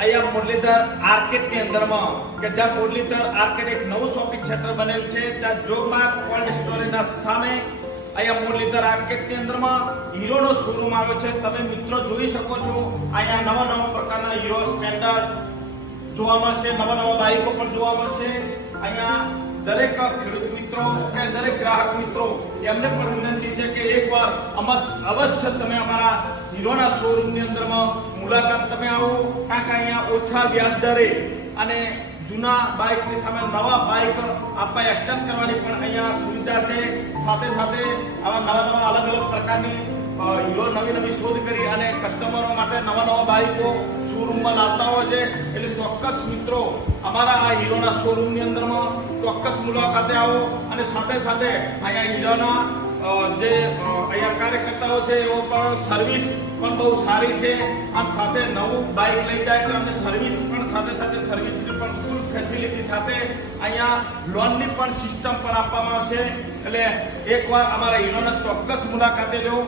અહીંયા મુરલીધર આર્કેડની અંદરમાં કે જ્યાં મુરલીધર આર્કેડ એક નવું શોપિંગ સેન્ટર બનેલ છે, ત્યાં જોગમાર્ગ કોલ્ડ સ્ટોરેજના સામે અહીંયા મુરલીધર આર્કેડની અંદરમાં હીરોનો શોરૂમ આવ્યો છે. તમે મિત્રો જોઈ શકો છો અહીંયા નવા પ્રકારના હીરો સ્પ્લેન્ડર જોવા મળશે, નવા બાઇકો પણ જોવા મળશે. અહીંયા દરેક ખેડૂત મિત્રો કે દરેક ગ્રાહક મિત્રો એમને પણ વિનંતી છે કે એકવાર અવશ્ય તમે અમારા હીરોના શોરૂમની અંદરમાં મુલાકાત તમે આવો, કારણ કે અહીંયા ઓછા વ્યાજ દરે અને જૂના બાઇકની સામે નવા બાઇક આપવા એક્સચેન્જ કરવાની પણ અહીંયા સુવિધા છે. સાથે સાથે આવા નવા અલગ પ્રકારની હીરો નવી શોધ કરી અને કસ્ટમરો માટે નવા બાઇકો શોરૂમમાં લાવતા હોય છે. એટલે ચોક્કસ મિત્રો અમારા આ હીરોના શોરૂમની અંદરમાં ચોક્કસ મુલાકાતે આવો અને સાથે સાથે અહીંયા હીરોના જે અહીંયા કાર્યકર્તાઓ છે એવો પણ સર્વિસ પણ બહુ સારી છે. અને સાથે નવું બાઇક લઈ જાય તો અમને સર્વિસ પણ સાથે સર્વિસની પણ ફૂલ ફેસિલિટી સાથે અહીંયા લોનની પણ સિસ્ટમ પણ આપવામાં આવશે. એટલે એકવાર અમારા હીરોના ચોક્કસ મુલાકાતે લો.